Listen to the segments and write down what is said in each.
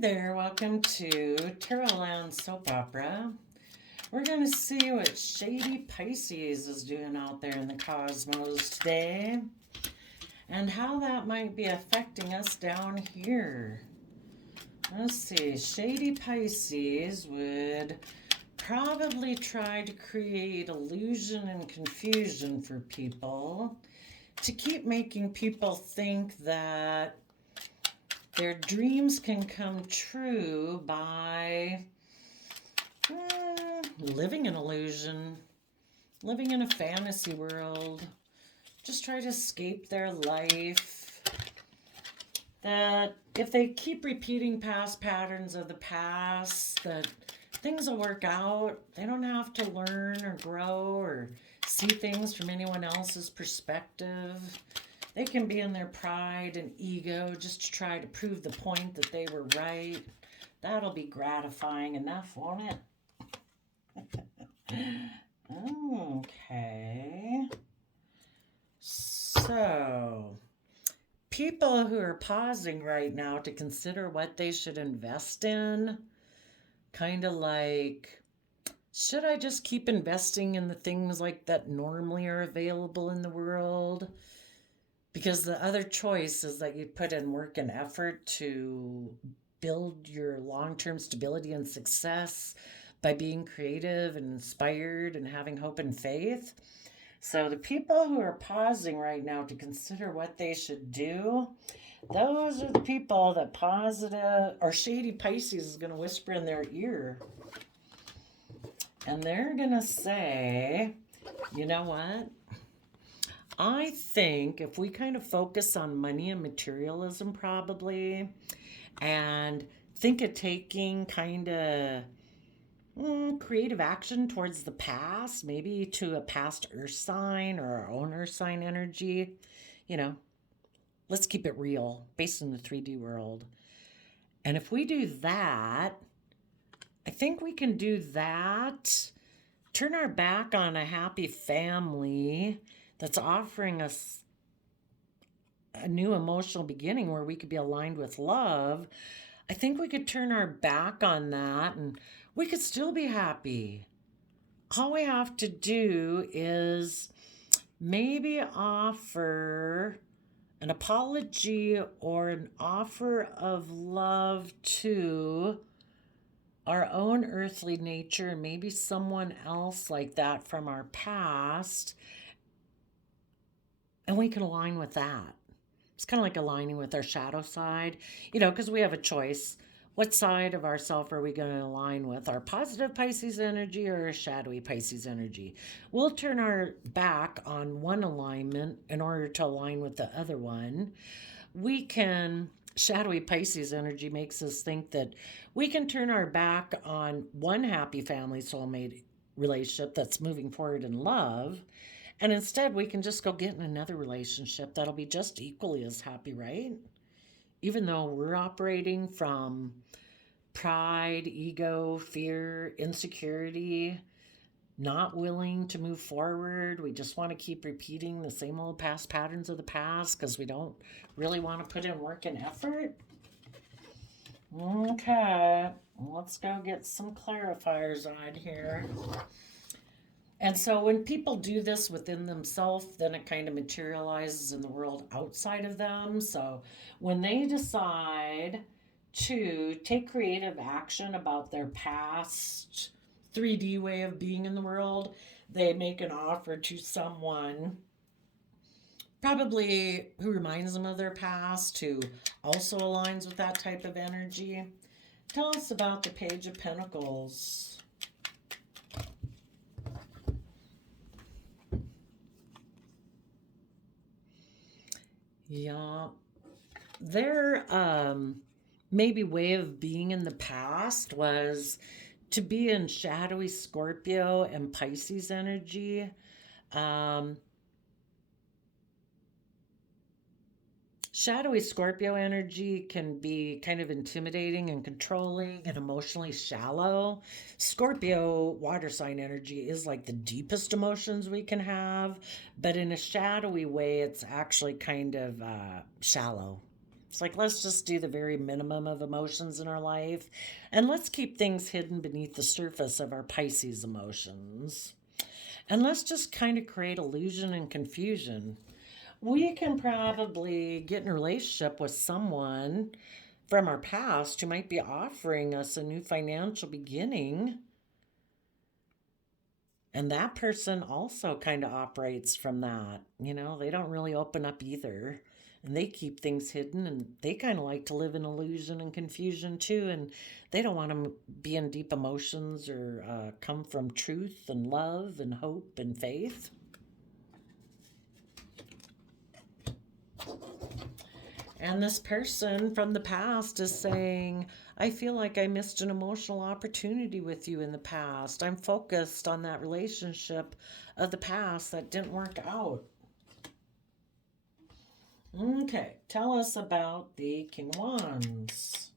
There, welcome to Terrorland Soap Opera. We're going to see what shady Pisces is doing out there in the cosmos today and how that might be affecting us down here. Let's see, shady Pisces would probably try to create illusion and confusion for people to keep making people think that their dreams can come true by living an illusion, living in a fantasy world, just try to escape their life. That if they keep repeating past patterns of the past, that things will work out. They don't have to learn or grow or see things from anyone else's perspective. They can be in their pride and ego just to try to prove the point that they were right. That'll be gratifying enough, won't it? Okay. So, people who are pausing right now to consider what they should invest in, kind of like, should I just keep investing in the things like that normally are available in the world? Because the other choice is that you put in work and effort to build your long-term stability and success by being creative and inspired and having hope and faith. So the people who are pausing right now to consider what they should do, those are the people that positive or shady Pisces is going to whisper in their ear. And they're going to say, you know what? I think if we kind of focus on money and materialism probably, and think of taking kind of creative action towards the past, maybe to a past earth sign or our own earth sign energy, let's keep it real based in the 3D world. And if we do that, I think we can do that, turn our back on a happy family that's offering us a new emotional beginning where we could be aligned with love. I think we could turn our back on that and we could still be happy. All we have to do is maybe offer an apology or an offer of love to our own earthly nature, maybe someone else like that from our past. And we can align with that. It's kind of like aligning with our shadow side, because we have a choice. What side of ourself are we going to align with? Our positive Pisces energy or our shadowy Pisces energy? We'll turn our back on one alignment in order to align with the other one. Shadowy Pisces energy makes us think that we can turn our back on one happy family soulmate relationship that's moving forward in love. And instead, we can just go get in another relationship that'll be just equally as happy, right? Even though we're operating from pride, ego, fear, insecurity, not willing to move forward. We just want to keep repeating the same old past patterns of the past because we don't really want to put in work and effort. Okay, let's go get some clarifiers on here. And so when people do this within themselves, then it kind of materializes in the world outside of them. So when they decide to take creative action about their past 3D way of being in the world, they make an offer to someone probably who reminds them of their past, who also aligns with that type of energy. Tell us about the Page of Pentacles. Yeah, their maybe way of being in the past was to be in shadowy Scorpio and Pisces energy. Shadowy Scorpio energy can be kind of intimidating and controlling and emotionally shallow. Scorpio water sign energy is like the deepest emotions we can have, but in a shadowy way, it's actually kind of shallow. It's like, let's just do the very minimum of emotions in our life, and let's keep things hidden beneath the surface of our Pisces emotions. And let's just kind of create illusion and confusion. We can probably get in a relationship with someone from our past who might be offering us a new financial beginning. And that person also kind of operates from that. They don't really open up either. And they keep things hidden, and they kind of like to live in illusion and confusion too. And they don't want to be in deep emotions or come from truth and love and hope and faith. And this person from the past is saying, I feel like I missed an emotional opportunity with you in the past. I'm focused on that relationship of the past that didn't work out. Okay, tell us about the King of Wands.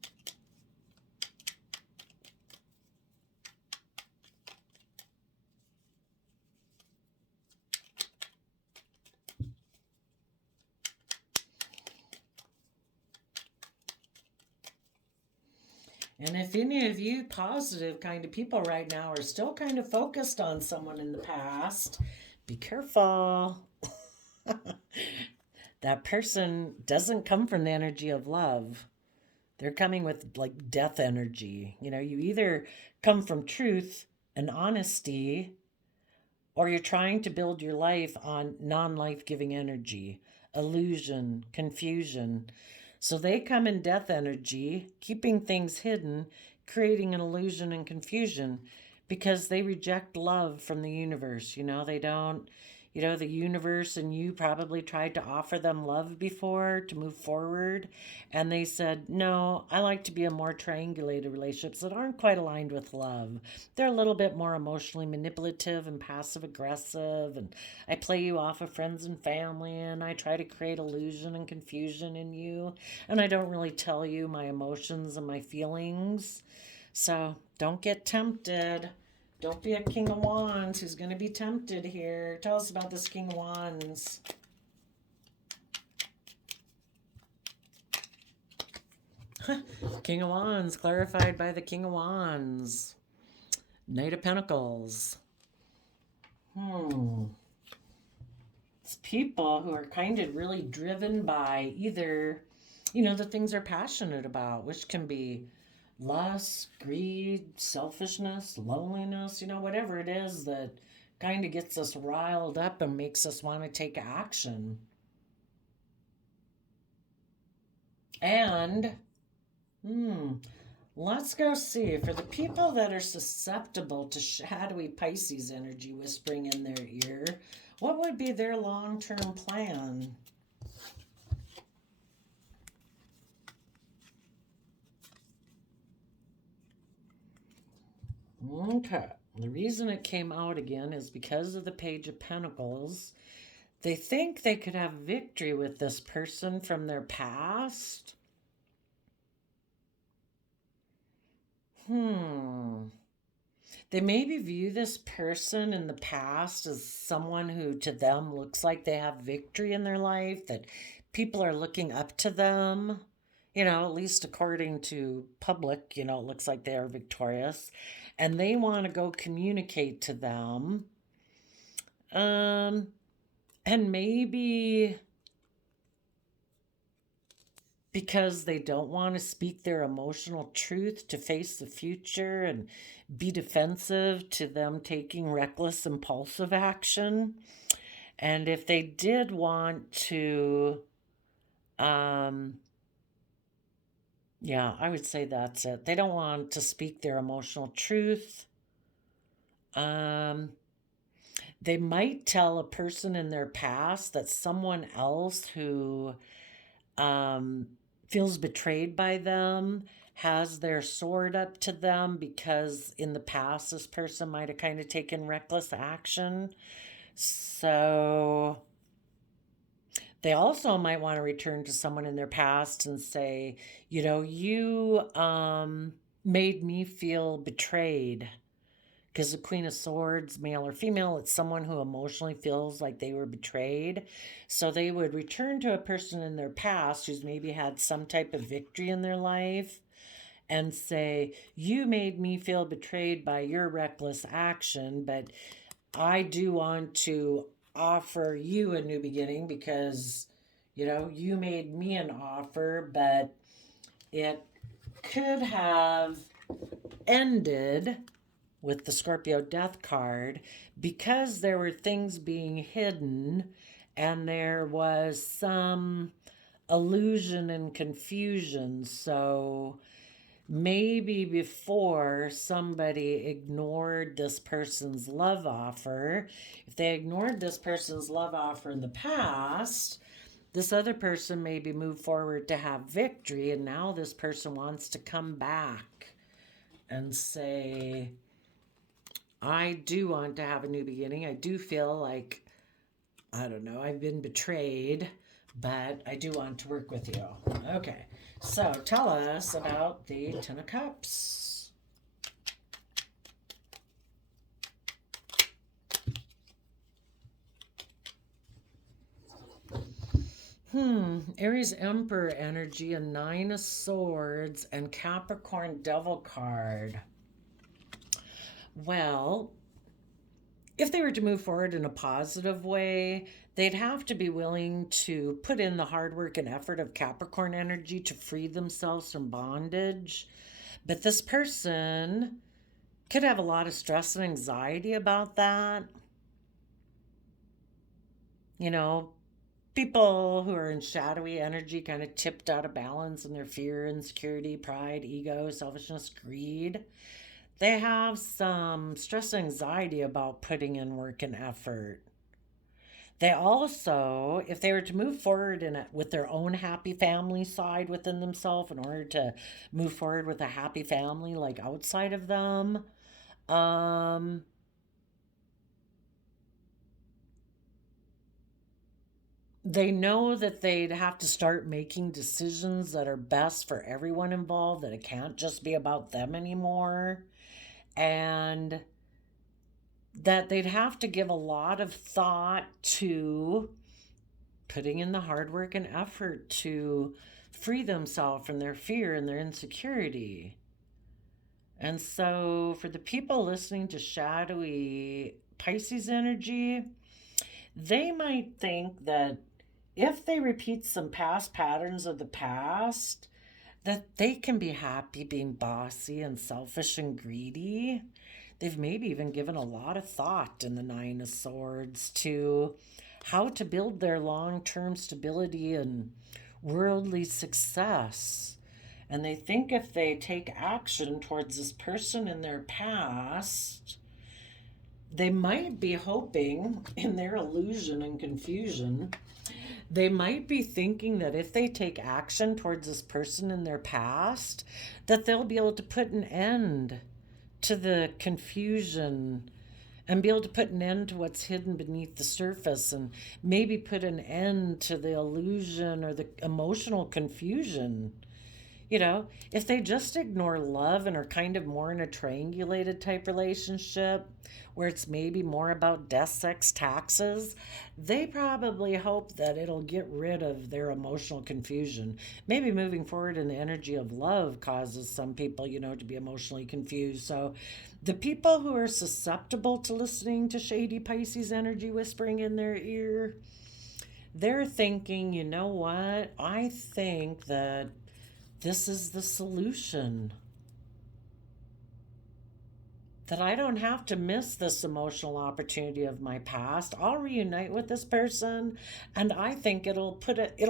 And if any of you positive kind of people right now are still kind of focused on someone in the past, be careful. That person doesn't come from the energy of love. They're coming with like death energy. You either come from truth and honesty, or you're trying to build your life on non life giving energy, illusion, confusion. So they come in death energy, keeping things hidden, creating an illusion and confusion because they reject love from the universe. They don't, the universe and you probably tried to offer them love before to move forward. And they said, no, I like to be in more triangulated relationships that aren't quite aligned with love. They're a little bit more emotionally manipulative and passive aggressive. And I play you off of friends and family, and I try to create illusion and confusion in you. And I don't really tell you my emotions and my feelings. So don't get tempted. Don't be a King of Wands who's going to be tempted here. Tell us about this King of Wands. King of Wands, clarified by the King of Wands. Knight of Pentacles. It's people who are kind of really driven by either, the things they're passionate about, which can be lust, greed, selfishness, loneliness, whatever it is that kind of gets us riled up and makes us want to take action. And, let's go see for the people that are susceptible to shadowy Pisces energy whispering in their ear, what would be their long-term plan? Okay. The reason it came out again is because of the Page of Pentacles. They think they could have victory with this person from their past. They maybe view this person in the past as someone who to them looks like they have victory in their life, that people are looking up to them. At least according to public, it looks like they are victorious. And they want to go communicate to them. And maybe because they don't want to speak their emotional truth to face the future and be defensive to them taking reckless, impulsive action. And if they did want to, yeah, I would say that's it. They don't want to speak their emotional truth. They might tell a person in their past that someone else who feels betrayed by them has their sword up to them because in the past this person might have kind of taken reckless action. So they also might want to return to someone in their past and say, you made me feel betrayed because the Queen of Swords, male or female, it's someone who emotionally feels like they were betrayed. So they would return to a person in their past who's maybe had some type of victory in their life and say, you made me feel betrayed by your reckless action, but I do want to offer you a new beginning because, you made me an offer, but it could have ended with the Scorpio death card because there were things being hidden and there was some illusion and confusion. So maybe before somebody ignored this person's love offer, if they ignored this person's love offer in the past, this other person maybe moved forward to have victory, and now this person wants to come back and say, I do want to have a new beginning. I do feel like, I don't know, I've been betrayed, but I do want to work with you. Okay, so tell us about the Ten of Cups. Aries Emperor energy, a Nine of Swords, and Capricorn Devil card. Well, if they were to move forward in a positive way, they'd have to be willing to put in the hard work and effort of Capricorn energy to free themselves from bondage. But this person could have a lot of stress and anxiety about that. People who are in shadowy energy kind of tipped out of balance in their fear, insecurity, pride, ego, selfishness, greed. They have some stress and anxiety about putting in work and effort. They also, if they were to move forward with their own happy family side within themselves in order to move forward with a happy family like outside of them, they know that they'd have to start making decisions that are best for everyone involved, that it can't just be about them anymore. And that they'd have to give a lot of thought to putting in the hard work and effort to free themselves from their fear and their insecurity. And so, for the people listening to shadowy Pisces energy, they might think that if they repeat some past patterns of the past, that they can be happy being bossy and selfish and greedy. They've maybe even given a lot of thought in the Nine of Swords to how to build their long-term stability and worldly success. And they think if they take action towards this person in their past, they might be hoping in their illusion and confusion, they might be thinking that if they take action towards this person in their past, that they'll be able to put an end to the confusion and be able to put an end to what's hidden beneath the surface and maybe put an end to the illusion or the emotional confusion. If they just ignore love and are kind of more in a triangulated type relationship where it's maybe more about death, sex, taxes, they probably hope that it'll get rid of their emotional confusion. Maybe moving forward in the energy of love causes some people, to be emotionally confused. So the people who are susceptible to listening to shady Pisces energy whispering in their ear, they're thinking, you know what? I think that this is the solution. That I don't have to miss this emotional opportunity of my past. I'll reunite with this person and I think it'll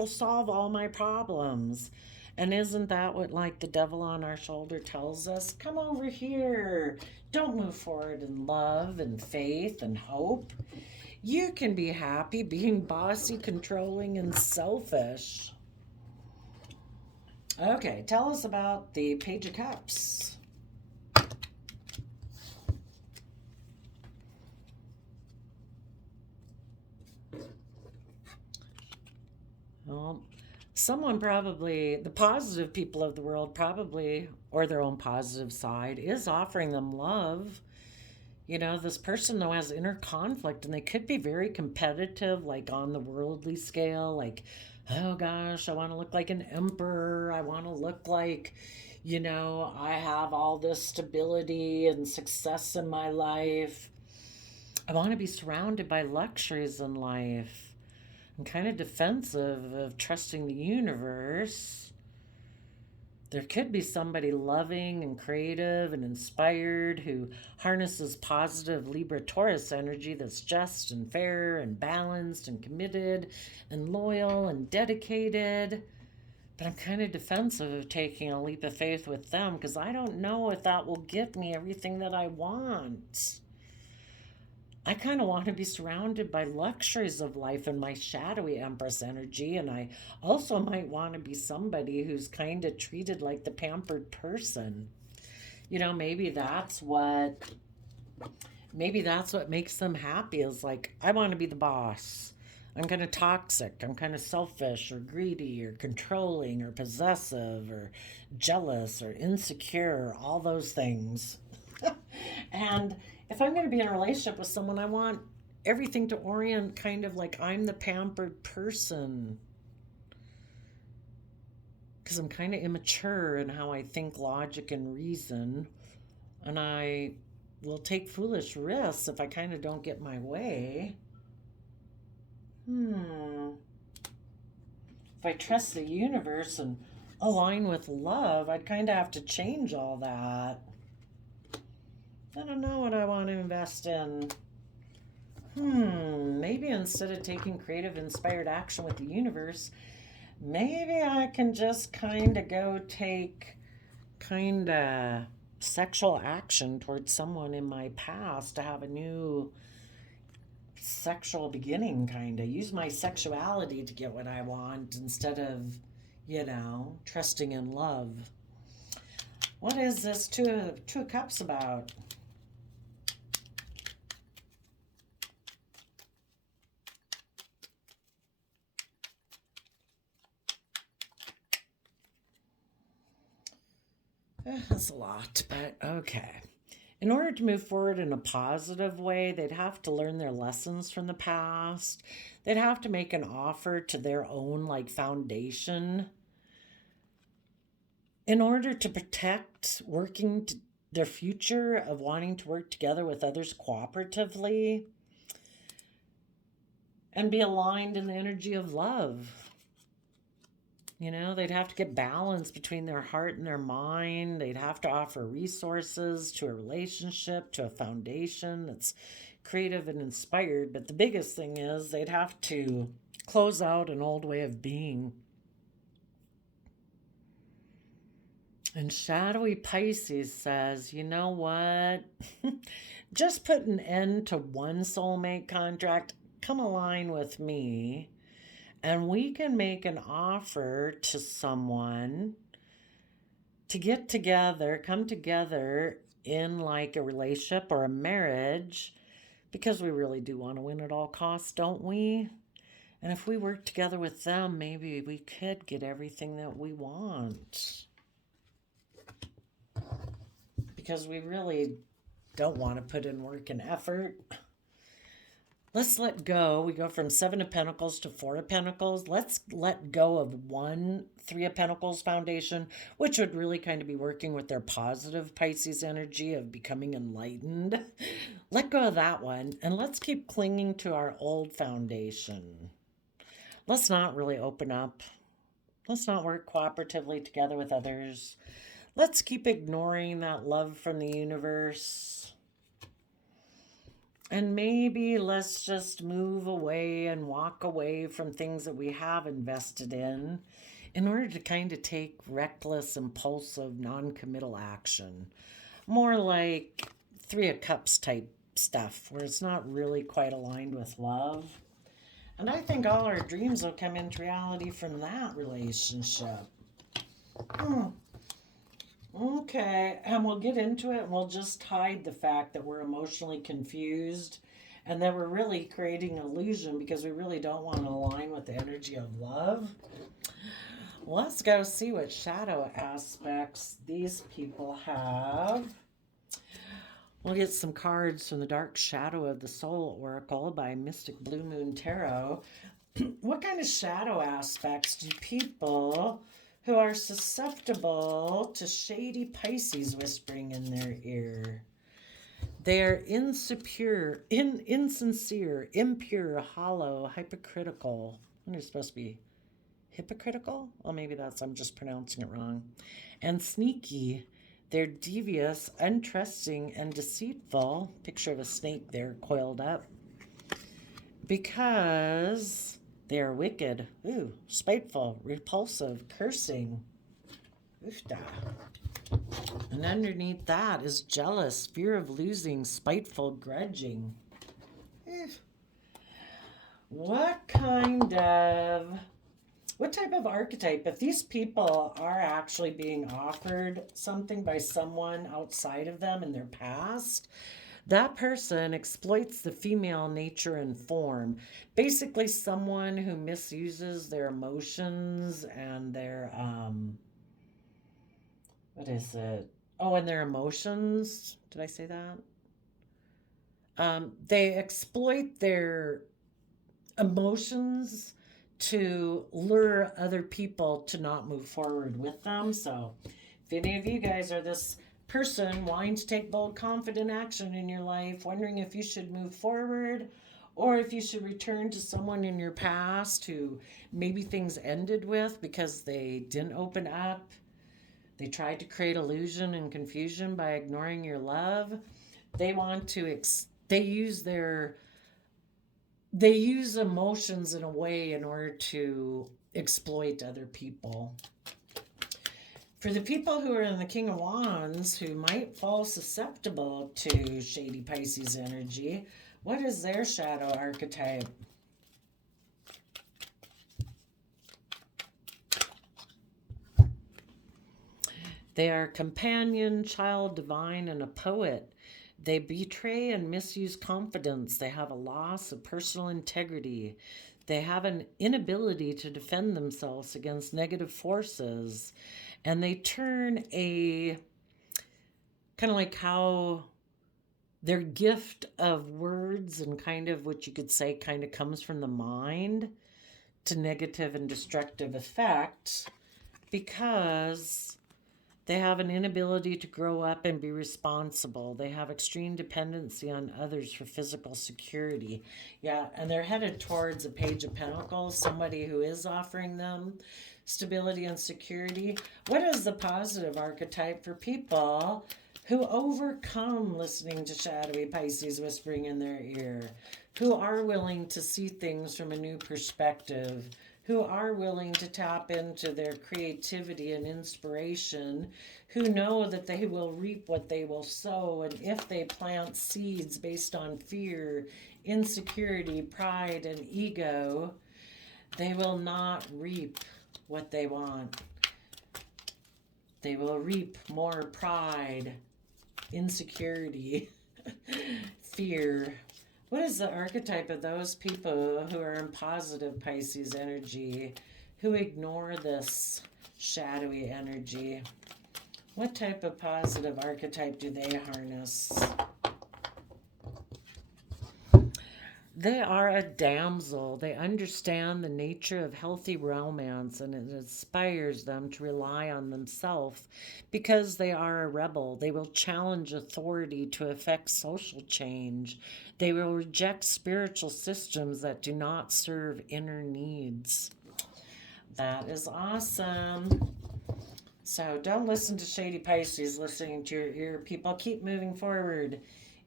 solve all my problems. And isn't that what like the devil on our shoulder tells us? Come over here. Don't move forward in love and faith and hope. You can be happy being bossy, controlling, and selfish. Okay, tell us about the Page of Cups. Well, someone probably, the positive people of the world probably, or their own positive side, is offering them love. This person though has inner conflict and they could be very competitive, like on the worldly scale, like, oh gosh, I want to look like an emperor. I want to look like, I have all this stability and success in my life. I want to be surrounded by luxuries in life. I'm kind of defensive of trusting the universe. There could be somebody loving and creative and inspired who harnesses positive Libra Taurus energy that's just and fair and balanced and committed and loyal and dedicated. But I'm kind of defensive of taking a leap of faith with them because I don't know if that will get me everything that I want. I kind of want to be surrounded by luxuries of life in my shadowy Empress energy. And I also might want to be somebody who's kind of treated like the pampered person. Maybe that's what makes them happy is like, I want to be the boss. I'm kind of toxic. I'm kind of selfish or greedy or controlling or possessive or jealous or insecure, all those things. And if I'm going to be in a relationship with someone, I want everything to orient kind of like I'm the pampered person. Because I'm kind of immature in how I think logic and reason. And I will take foolish risks if I kind of don't get my way. If I trust the universe and align with love, I'd kind of have to change all that. I don't know what I want to invest in. Maybe instead of taking creative, inspired action with the universe, maybe I can just kind of go take kind of sexual action towards someone in my past to have a new sexual beginning, kind of. Use my sexuality to get what I want instead of, trusting in love. What is this Two of Cups about? That's a lot, but okay. In order to move forward in a positive way, they'd have to learn their lessons from the past. They'd have to make an offer to their own foundation in order to protect their future of wanting to work together with others cooperatively and be aligned in the energy of love. They'd have to get balance between their heart and their mind. They'd have to offer resources to a relationship, to a foundation that's creative and inspired. But the biggest thing is they'd have to close out an old way of being. And shadowy Pisces says, you know what? Just put an end to one soulmate contract. Come align with me. And we can make an offer to someone to get together, come together in a relationship or a marriage, because we really do want to win at all costs, don't we? And if we work together with them, maybe we could get everything that we want. Because we really don't want to put in work and effort. Let's let go. We go from Seven of Pentacles to Four of Pentacles. Let's let go of one Three of Pentacles foundation, which would really kind of be working with their positive Pisces energy of becoming enlightened. Let go of that one, and let's keep clinging to our old foundation. Let's not really open up. Let's not work cooperatively together with others. Let's keep ignoring that love from the universe. And maybe let's just move away and walk away from things that we have invested in order to kind of take reckless, impulsive, non-committal action. More like Three of Cups type stuff where it's not really quite aligned with love. And I think all our dreams will come into reality from that relationship. Okay, and we'll get into it and we'll just hide the fact that we're emotionally confused and that we're really creating an illusion because we really don't want to align with the energy of love. Let's go see what shadow aspects these people have. We'll get some cards from the Dark Shadow of the Soul Oracle by Mystic Blue Moon Tarot. What kind of shadow aspects do people who are susceptible to shady Pisces whispering in their ear? They are insincere, impure, hollow, hypocritical. When are supposed to be hypocritical? Well, maybe I'm just pronouncing it wrong. And sneaky. They're devious, untrusting, and deceitful. Picture of a snake there coiled up. Because they are wicked, spiteful, repulsive, cursing. Oofda. And underneath that is jealous, fear of losing, spiteful, grudging. What type of archetype, if these people are actually being offered something by someone outside of them in their past, that person exploits the female nature and form. Basically, someone who misuses their emotions and their, what is it? Oh, and their emotions. Did I say that? They exploit their emotions to lure other people to not move forward with them. So, if any of you guys are this person wanting to take bold, confident action in your life, wondering if you should move forward or if you should return to someone in your past who maybe things ended with because they didn't open up, they tried to create illusion and confusion by ignoring your love. They want to, they use emotions in a way in order to exploit other people. For the people who are in the King of Wands who might fall susceptible to shady Pisces energy, what is their shadow archetype? They are companion, child divine, and a poet. They betray and misuse confidence. They have a loss of personal integrity. They have an inability to defend themselves against negative forces. And they turn a kind of like how their gift of words and kind of what you could say kind of comes from the mind to negative and destructive effect because they have an inability to grow up and be responsible. They have extreme dependency on others for physical security. Yeah, and they're headed towards a Page of Pentacles, somebody who is offering them stability and security. What is the positive archetype for people who overcome listening to shadowy Pisces whispering in their ear, who are willing to see things from a new perspective, who are willing to tap into their creativity and inspiration, who know that they will reap what they will sow, and if they plant seeds based on fear, insecurity, pride, and ego, they will not reap what they want. They will reap more pride, insecurity, fear. What is the archetype of those people who are in positive Pisces energy, who ignore this shadowy energy? What type of positive archetype do they harness? They are a damsel. They understand the nature of healthy romance, and it inspires them to rely on themselves because they are a rebel. They will challenge authority to effect social change. They will reject spiritual systems that do not serve inner needs. That is awesome. So don't listen to shady Pisces listening to your ear. People, keep moving forward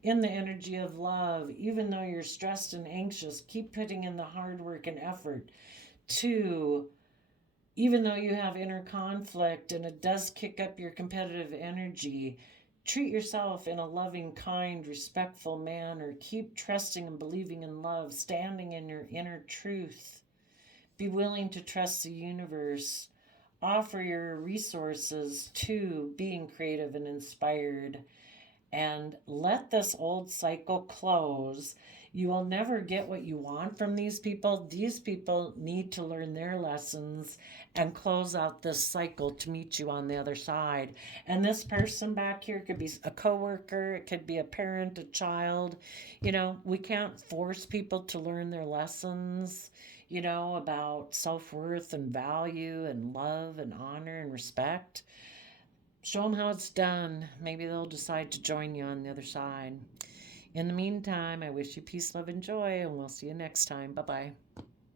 in the energy of love. Even though you're stressed and anxious, keep putting in the hard work and effort to, even though you have inner conflict and it does kick up your competitive energy, treat yourself in a loving, kind, respectful manner. Keep trusting and believing in love, standing in your inner truth. Be willing to trust the universe. Offer your resources to being creative and inspired. And let this old cycle close. You will never get what you want from these people. These people need to learn their lessons and close out this cycle to meet you on the other side. And this person back here could be a coworker, it could be a parent, a child. We can't force people to learn their lessons, about self worth and value and love and honor and respect. Show them how it's done. Maybe they'll decide to join you on the other side. In the meantime, I wish you peace, love, and joy, and we'll see you next time. Bye bye.